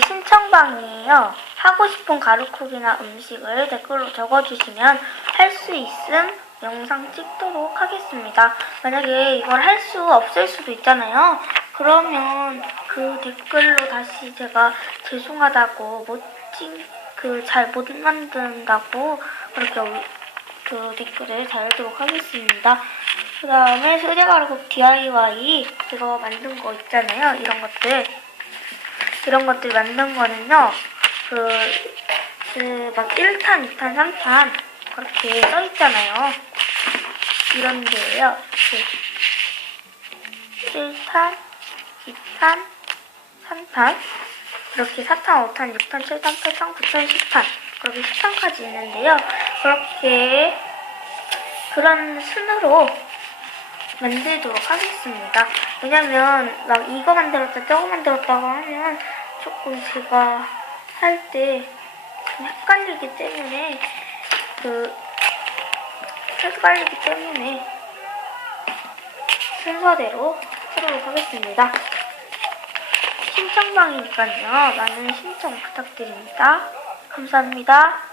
신청방이에요. 하고 싶은 가루쿡이나 음식을 댓글로 적어주시면 할 수 있음 영상 찍도록 하겠습니다. 만약에 이걸 할 수 없을 수도 있잖아요. 그러면 그 댓글로 다시 제가 죄송하다고 못 찍 그 잘 못 만든다고 그렇게 올- 그 댓글을 달도록 하겠습니다. 그 다음에 수제가루국 DIY 이거 만든 거 있잖아요. 이런 것들. 이런 것들 만든 거는요. 그, 그, 막 1탄, 2탄, 3탄 그렇게 써 있잖아요. 이런 데예요. 이렇게 1탄, 2탄, 3탄 이렇게 4탄, 5탄, 6탄, 7탄, 8탄, 9탄, 10탄 그렇게 10탄까지 있는데요. 그렇게 그런 순으로 만들도록 하겠습니다. 왜냐면 막 이거 만들었다 저거 만들었다고 하면 조금 제가 할 때 헷갈리기 때문에 그 헷갈리기 때문에 순서대로 하도록 하겠습니다. 신청방이니까요. 많은 신청 부탁드립니다. 감사합니다.